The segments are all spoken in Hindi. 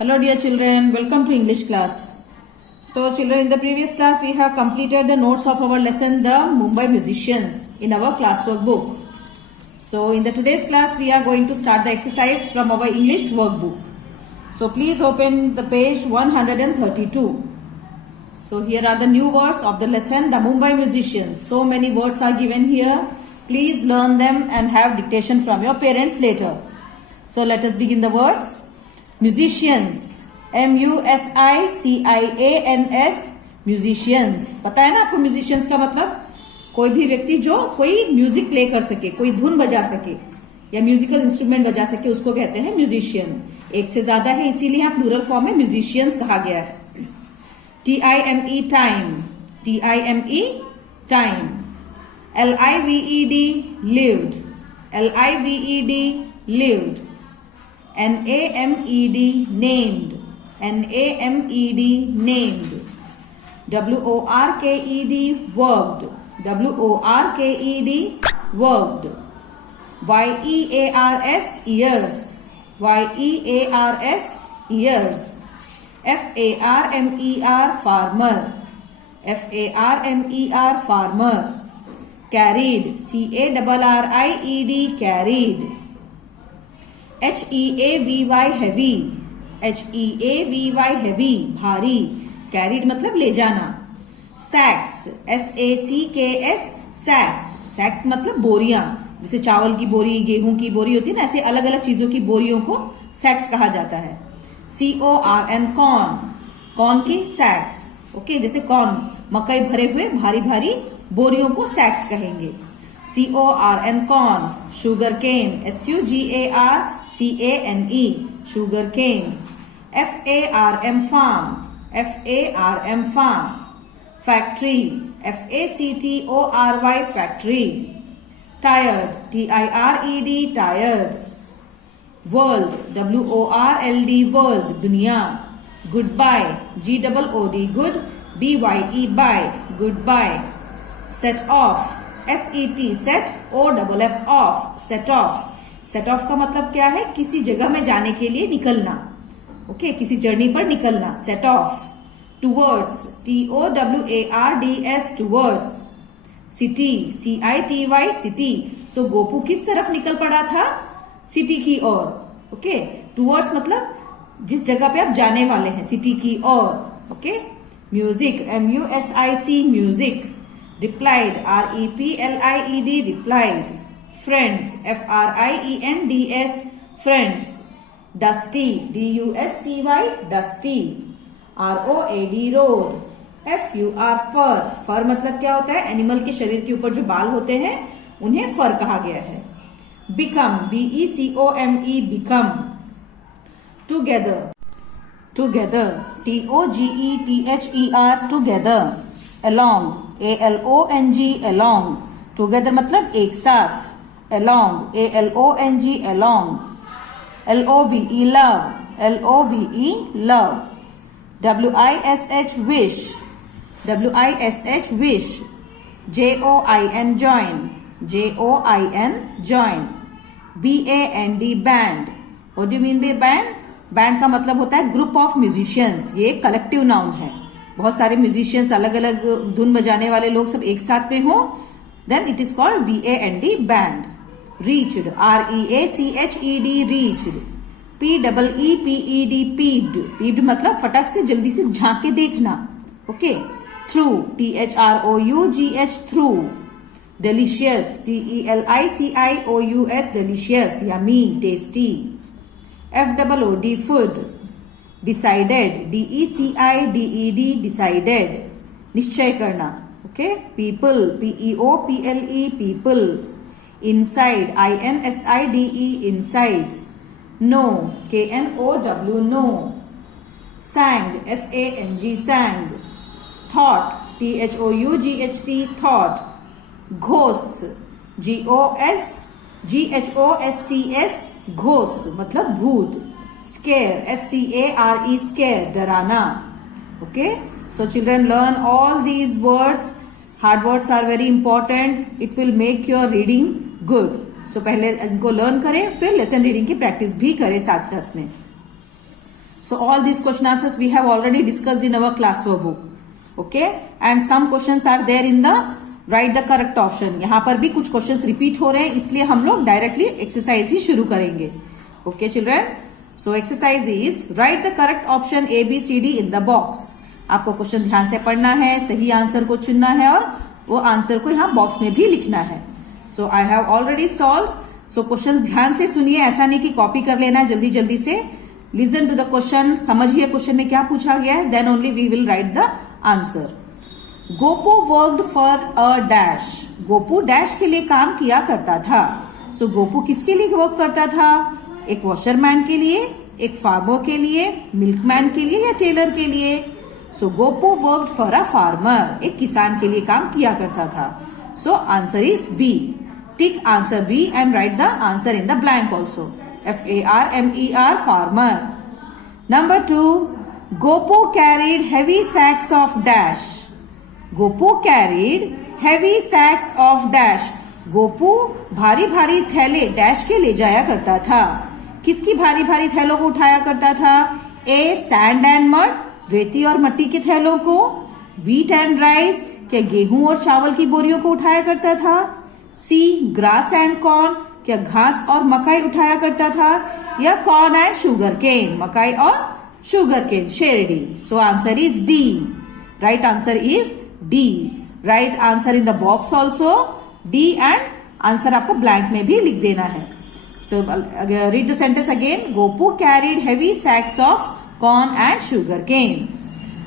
Hello dear children, welcome to English class. So children, in the previous class we have completed the notes of our lesson The Mumbai Musicians in our classwork book. So in the today's class we are going to start the exercise from our English workbook. So please open the page 132. So here are the new words of the lesson The Mumbai Musicians. So many words are given here. Please learn them and have dictation from your parents later. So let us begin the words. Musicians, MUSICIANS, musicians. पता है ना आपको म्यूजिशियंस का मतलब? कोई भी व्यक्ति जो कोई म्यूजिक प्ले कर सके, कोई धुन बजा सके या म्यूजिकल इंस्ट्रूमेंट बजा सके, उसको कहते हैं म्यूजिशियन. एक से ज्यादा है इसीलिए यहाँ प्लूरल फॉर्म में म्यूजिशियंस कहा गया है. TIME time, TIME time. LIVED lived, LIVED lived. NAMED named, NAMED named. WORKED worked, WORKED worked. YEARS ears, YEARS ears. FARMER farmer, FARMER farmer. Carried, CARRIED carried. HEAVY heavy, HEAVY heavy भारी. Carried मतलब ले जाना. Sacks, SACKS sacks, sack मतलब बोरियां. जैसे चावल की बोरी, गेहूं की बोरी होती है ना, ऐसे अलग अलग चीजों की बोरियों को सैक्स कहा जाता है. CORN कॉर्न, कॉर्न की सैक्स. ओके, जैसे कॉर्न मकई भरे हुए भारी भारी बोरियों को सैक्स कहेंगे. CORN corn. Sugar cane, SUGARCANE sugar cane. FARM farm, FARM farm. Factory, FACTORY factory. Tired, TIRED tired. World, WORLD world दुनिया. Good bye, GOOD good, BYE bye good bye. Set off, SET set, OFF off set off. Set off का मतलब क्या है? किसी जगह में जाने के लिए निकलना. ओके, किसी जर्नी पर निकलना. Set off. Towards, TOWARDS towards. City, CITY city. So Gopu किस तरफ निकल पड़ा था? सिटी की ओर. ओके, टूवर्ड्स मतलब जिस जगह पे आप जाने वाले हैं, सिटी की ओर. Okay. Music, MUSIC music. Replied, REPLIED replied. Friends, FRIENDS friends. Dusty, DUSTY dusty. ROAD road. FUR fur. फर मतलब क्या होता है? एनिमल के शरीर के ऊपर जो बाल होते हैं उन्हें फर कहा गया है. Become, BECOME become. Together, together, TOGETHER together. Along, ALONG along. Together मतलब एक साथ. Along, ALONG along. LOVE love, LOVE love. WISH wish, WISH wish. JOIN join, JOIN join. BAND band. What do you mean by band? Band का मतलब होता है ग्रुप ऑफ म्यूजिशियंस. ये कलेक्टिव नाउन है. बहुत सारे म्यूजिशियंस, अलग अलग धुन बजाने वाले लोग सब एक साथ में हो, then it is called BAND band. Reached, REACHED reached. PEEPED peeped, peeped मतलब फटक से जल्दी से झांक के देखना. Okay. Through, THROUGH through. Delicious, DELICIOUS delicious, yummy tasty. FOOD food. Decided, DECIDED decided निश्चय करना. Okay. People, PEOPLE people. Inside, INSIDE inside. Know, KNOW know. sang, SANG sang. Thought, THOUGHT thought. Ghost, GHOSTS ghost मतलब भूत. scare, SCARE scare डराना. Okay, so children learn all these words. Hard words are very important. It will make your reading good. So पहले इनको लर्न करें, फिर लेसन रीडिंग की प्रैक्टिस भी करें साथ साथ में. So all these question answers we have already discussed in our class workbook. Okay, and some questions are there in the write the correct option. यहाँ पर भी कुछ questions repeat हो रहे हैं, इसलिए हम लोग directly exercise ही शुरू करेंगे. Okay children, so exercise is write the correct option A, B, C, D in the box. आपको क्वेश्चन ध्यान से पढ़ना है, सही आंसर को चुनना है और वो आंसर को यहाँ बॉक्स में भी लिखना है. So I have already solve. So question ध्यान से सुनिए, ऐसा नहीं कि कॉपी कर लेना जल्दी जल्दी से. लिसन टू द क्वेश्चन, समझिए क्वेश्चन में क्या पूछा गया है, then only we will write the answer. Gopu worked for a dash. Gopu dash के लिए काम किया करता था. सो गोपू किसके लिए वर्क करता था? एक वॉशरमैन के लिए, एक फार्मर के लिए, मिल्कमैन के लिए या टेलर के लिए? So Gopu worked for a farmer. एक किसान के लिए काम किया करता था. So answer is B. Tick answer B and write the answer in the blank also. FARMER, farmer. Number 2, Gopu carried heavy sacks of dash. Gopu carried heavy sacks of dash. Gopu भारी भारी थैले डैश के ले जाया करता था. किसकी भारी भारी थैलों को उठाया करता था? A, सैंड एंड मड, रेती और मट्टी के थैलों को. व्हीट एंड राइस, क्या गेहूं और चावल की बोरियों को उठाया करता था? C, ग्रास एंड कॉर्न, क्या घास और मकाई उठाया करता था? या कॉर्न एंड शुगर केन, मकाई और शुगर केन, शेरडी. So answer is D. Right answer is D. Right answer in the box also D and answer आपको ब्लैंक में भी लिख देना है. So read the sentence again. Gopu carried heavy sacks of corn and sugar cane.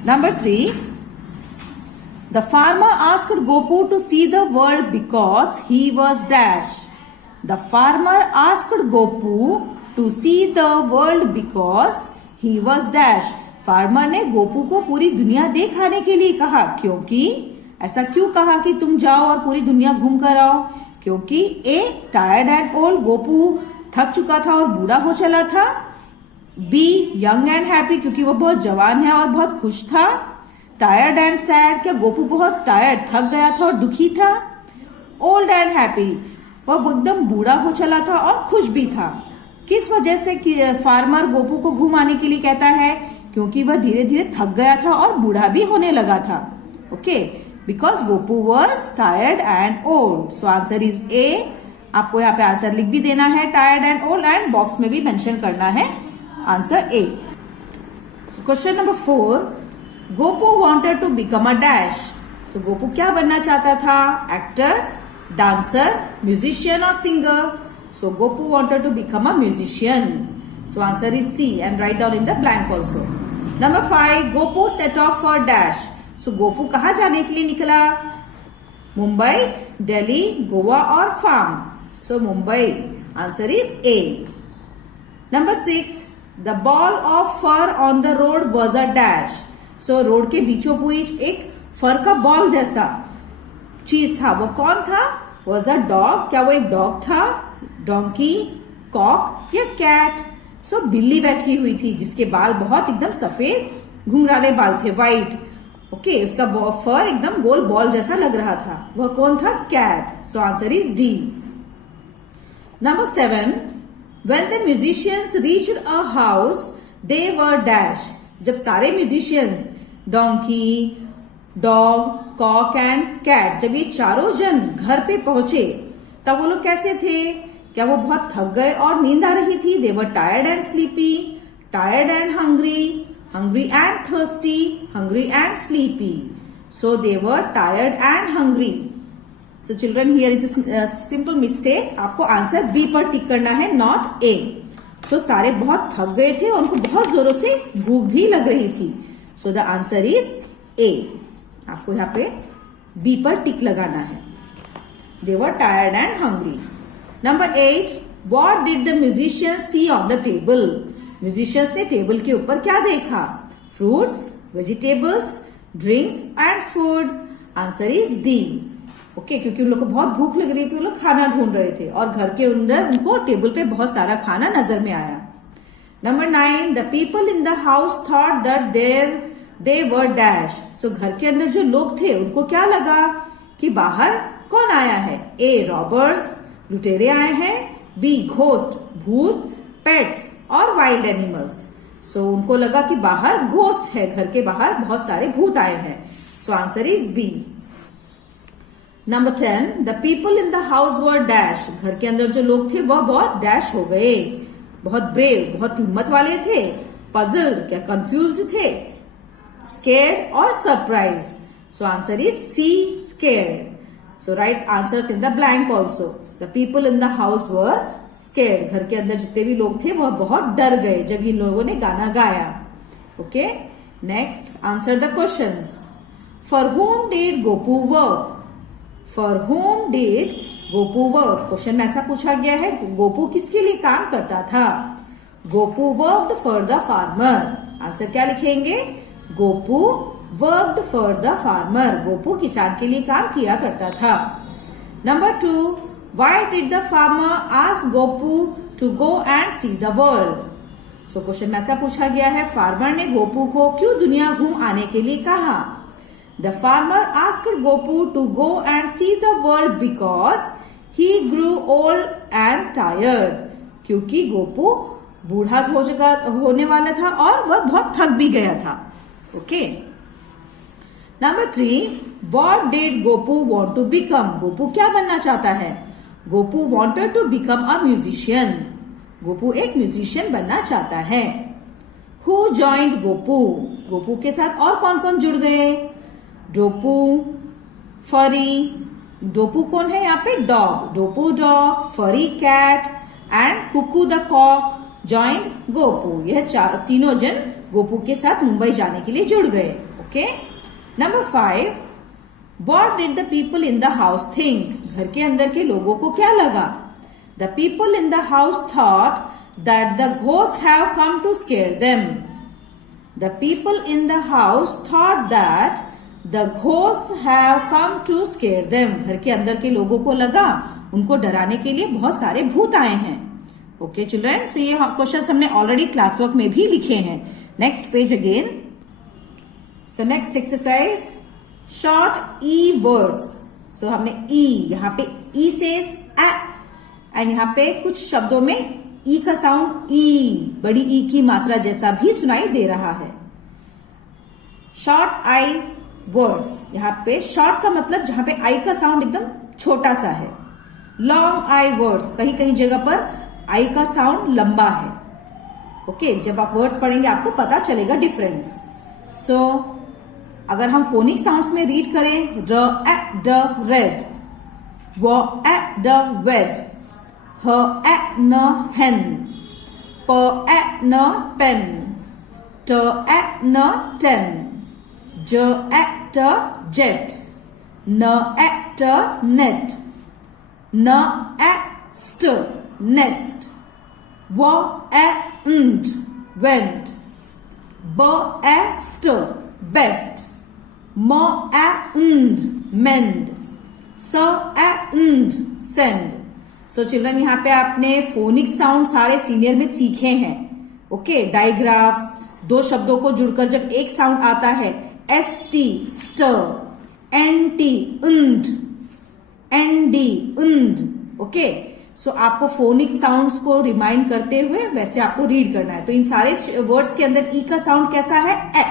Number 3, the farmer asked Gopu to see the world because he was dash. The farmer asked Gopu to see the world because he was dash. Farmer ने गोपू को पूरी दुनिया दिखाने के लिए कहा. क्योंकि ऐसा क्यों कहा कि तुम जाओ और पूरी दुनिया घूम कर आओ? क्योंकि ए, टायर्ड एंड ओल्ड, गोपू थक चुका था और बूढ़ा हो चला था. बी, यंग एंड हैप्पी, क्योंकि वो बहुत जवान है और बहुत खुश था. टायर्ड एंड सैड, क्या गोपू बहुत टायर्ड थक गया था और दुखी था. ओल्ड एंड हैप्पी, वह एकदम बूढ़ा हो चला था और खुश भी था. किस वजह से फार्मर गोपू को घुमाने के लिए कहता है? क्योंकि वह धीरे धीरे थक गया था और बूढ़ा भी होने लगा था. Okay, because Gopu was tired and old. So answer is A. आपको यहाँ पे आंसर लिख भी देना है, tired and old, and box में भी मेंशन करना है answer A. So question number 4, Gopu wanted to become a dash. So Gopu क्या बनना चाहता था? Actor, dancer, musician or singer. So Gopu wanted to become a musician. So answer is C and write down in the blank also. Number 5, Gopu set off for dash. So Gopu कहाँ जाने के लिए निकला? मुंबई, दिल्ली, गोवा और farm. So Mumbai. Answer is A. Number 6, the ball of fur on the road was a dash. So road के बीचों बीच एक फर का बॉल जैसा चीज था. वो कौन था? Was a dog. क्या वो एक डॉग था? डोंकी, कॉक या कैट? सो बिल्ली बैठी हुई थी जिसके बाल बहुत एकदम सफेद घुंघराले बाल थे, व्हाइट. ओके, उसका फर एकदम गोल बॉल जैसा लग रहा था. वह कौन था? Cat. So answer is D. Number 7, when the musicians reached a house they were dash. जब सारे musicians, donkey, dog, cock and cat, जब ये चारों जन घर पे पहुंचे तब वो लोग कैसे थे? क्या वो बहुत थक गए और नींद आ रही थी? They were tired and sleepy, tired and hungry, hungry and thirsty, hungry and sleepy. So they were tired and hungry. So children, here is simple mistake. आपको आंसर बी पर टिक करना है, नॉट ए. सो सारे बहुत थक गए थे और उनको बहुत जोरों से भूख भी लग रही थी. So the answer is A. आपको यहाँ पे बी पर टिक लगाना है. They were tired and hungry. Number 8, what did the musicians see on the table. Musicians ने टेबल के ऊपर क्या देखा? Fruits, vegetables, drinks and food. Answer is D. Okay, क्योंकि उन लोग को बहुत भूख लग रही थी, वो लोग खाना ढूंढ रहे थे और घर के अंदर उनको टेबल पे बहुत सारा खाना नजर में आया. Number 9, the people in the house thought that they were dash. So घर के अंदर जो लोग थे उनको क्या लगा कि बाहर कौन आया है? ए, रॉबर्स, लुटेरे आए हैं. बी, घोस्ट, भूत, पेट्स और वाइल्ड एनिमल्स. सो उनको लगा कि बाहर घोस्ट है, घर के बाहर बहुत सारे भूत आए हैं. So answer is B. Number 10, the people in the house were dash. घर के अंदर जो लोग थे वह बहुत डैश हो गए, बहुत ब्रेव, बहुत हिम्मत वाले थे, पजल्ड क्या कंफ्यूज्ड थे, स्केर्ड और surprised. So answer is C, scared. So write answers in the blank also. The people in the house were scared. घर के अंदर जितने भी लोग थे वह बहुत डर गए जब इन लोगों ने गाना गाया. Okay. Next, answer the questions. For whom did Gopu work? For whom did Gopu work? Question में ऐसा पूछा गया है, गोपू किसके लिए काम करता था? Gopu worked for the farmer. Answer क्या लिखेंगे? Gopu worked for the farmer. Gopu किसान के लिए काम किया करता था. Number 2, why did the farmer ask Gopu to go and see the world. So question में ऐसा पूछा गया है, फार्मर ने गोपू को क्यों दुनिया घूम आने के लिए कहा? The farmer asked Gopu to go and see the world because he grew old and tired. क्योंकि गोपू बूढ़ा होने वाला था और वह बहुत थक भी गया था. Okay. Number 3, what did Gopu want to become? Gopu क्या बनना चाहता है? Gopu wanted to become a musician. Gopu एक म्यूजिशियन बनना चाहता है. Who joined Gopu? गोपू के साथ और कौन कौन जुड़ गए? डोपू, फरी. डोपू कौन है यहाँ पे? Dog. Dopu dog, Furry cat and Cuckoo the cock joined Gopu. यह तीनों जन गोपू के साथ मुंबई जाने के लिए जुड़ गए. Okay. Number 5, what did the people in the house think? घर के अंदर के लोगों को क्या लगा? The people in the house thought that the ghosts have come to scare them. The people in the house thought that the ghosts have come to scare them. घर के अंदर के लोगों को लगा उनको डराने के लिए बहुत सारे भूत आए हैं. ओके चिल्ड्रन, सो ये क्वेश्चन हमने ऑलरेडी क्लास वर्क में भी लिखे हैं. Next page again. So next exercise, short E words. So हमने E, यहाँ पे E से A, एंड यहाँ पे कुछ शब्दों में E का साउंड E, बड़ी E की मात्रा जैसा भी सुनाई दे रहा है. Short I words. यहाँ पे short का मतलब जहाँ पे I का साउंड एकदम छोटा सा है. Long I words. कहीं कहीं जगह पर I का साउंड लंबा है. ओके. जब आप वर्ड्स पढ़ेंगे आपको पता चलेगा डिफरेंस. सो अगर हम फोनिक साउंड्स में रीड करें, र ए ड रेड, व ए ड वेड, ह ए न हेन, प ए न पेन, ट ए न टेन, ज ए ट जेट, न ए ट नेट, न ए स्ट नेस्ट, व ए nd went, ब ए स्ट बेस्ट, म ए nd mend, स ए nd send. सो चिल्ड्रन यहाँ पे आपने फोनिक साउंड सारे सीनियर में सीखे हैं. ओके. डाइग्राफ्स, दो शब्दों को जुड़कर जब एक साउंड आता है, S T st, N T nd, N D nd. Okay. So आपको फोनिक साउंड्स को रिमाइंड करते हुए वैसे आपको रीड करना है. तो इन सारे वर्ड्स के अंदर ई का साउंड कैसा है? ए,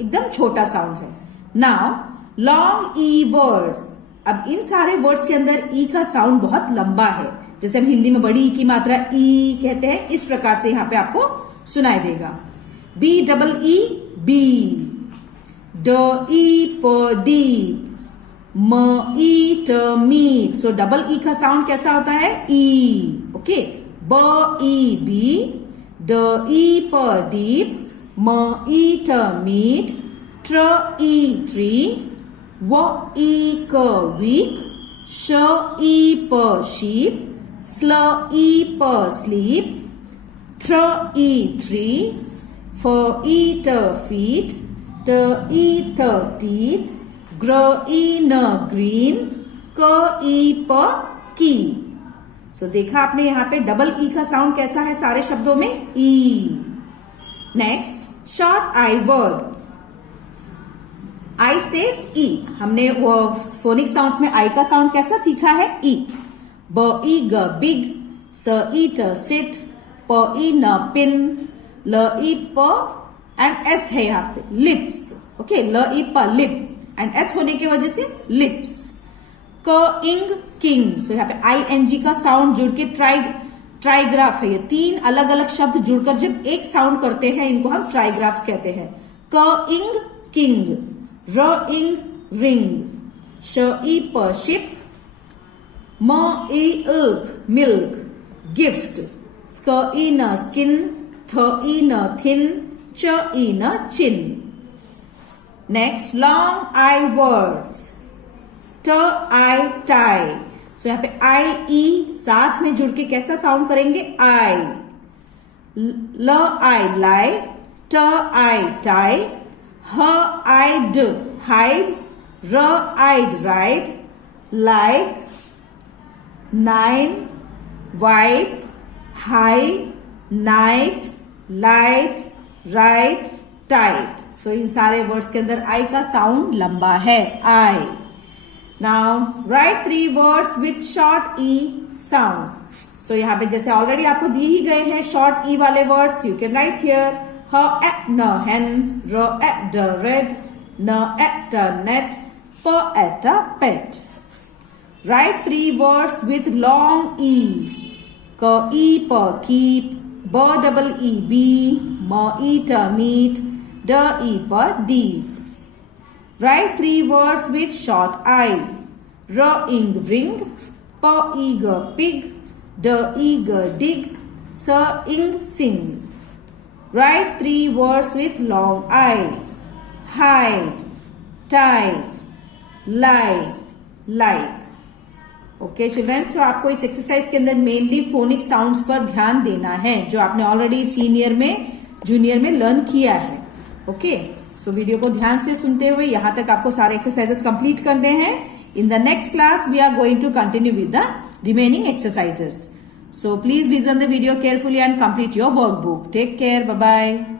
एकदम छोटा साउंड है. नाउ लॉन्ग ई वर्ड्स. अब इन सारे वर्ड्स के अंदर ई का साउंड बहुत लंबा है. जैसे हम हिंदी में बड़ी ई की मात्रा ई कहते हैं, इस प्रकार से यहाँ पे आपको सुनाई देगा. बी डबल ई बी, ड ई प डी, म ई ट मीट. सो डबल ई का साउंड कैसा होता है? ई. ओके. ब ई बी, ड ई प डीप, म ई ट मीट, ट्र ई ट्री, व ई क वीक, श ई प शीप, स्ल ई प स्लीप, थ्र ई थ्री, फ ई ट फीट, ट ई थ टीथ, ग्र ई न ग्रीन, क ई प की. सो देखा आपने यहाँ पे डबल ई का साउंड कैसा है सारे शब्दों में? E. Next, short I word. I says E. हमने वो फोनिक साउंड्स में आई का साउंड कैसा सीखा है? ई. ब ई ग बिग, स ई ट सिट, प ई न पिन, ल ई प एंड एस है यहाँ पे, लिप्स. ओके, ल ई प लिप एंड एस होने की वजह से लिप्स. क इंग किंग. सो यहाँ पे आई एन जी का साउंड जुड़ के ट्राइग्राफ है. ये 3 अलग अलग शब्द जुड़कर जब एक साउंड करते हैं इनको हम ट्राइग्राफ्स कहते हैं. क इंग किंग, र इंग रिंग, श ई प शिप, म ई इल्क मिल्क, गिफ्ट, स्क ई न स्किन, थ ई न thin, ch i n chin. Next long I words. T I tie. सो यहाँ पे आई ई साथ में जुड़ के कैसा साउंड करेंगे, आई. ल आई लाई, ट I tie, h ide hide, r ide ride, like, nine, wipe, high, night, light, right, tight. So इन सारे वर्ड्स के अंदर आई का साउंड लंबा है, आई. Now write 3 words with short E sound. So यहाँ पे जैसे ऑलरेडी आपको दिए ही गए हैं शॉर्ट ई वाले words. You can write here ह एट न hen, r at the red, n at a net, p at a pet. Write 3 words with long e. K e p keep, b double e b, m eat a meat, d e p deep. Write 3 words with short I. R ing ring, p ig pig, d ig dig, s ing sing. Write 3 words with long I. Hide, tie, lie, like. Okay children, so आपको इस एक्सरसाइज के अंदर मेनली फोनिक साउंड्स पर ध्यान देना है जो आपने ऑलरेडी सीनियर में जूनियर में लर्न किया है. ओके, सो वीडियो को ध्यान से सुनते हुए यहां तक आपको सारे एक्सरसाइजेस कंप्लीट करने हैं. In the next class we are going to continue with the remaining exercises. So please listen the video carefully and complete your workbook. Take care. Bye-bye.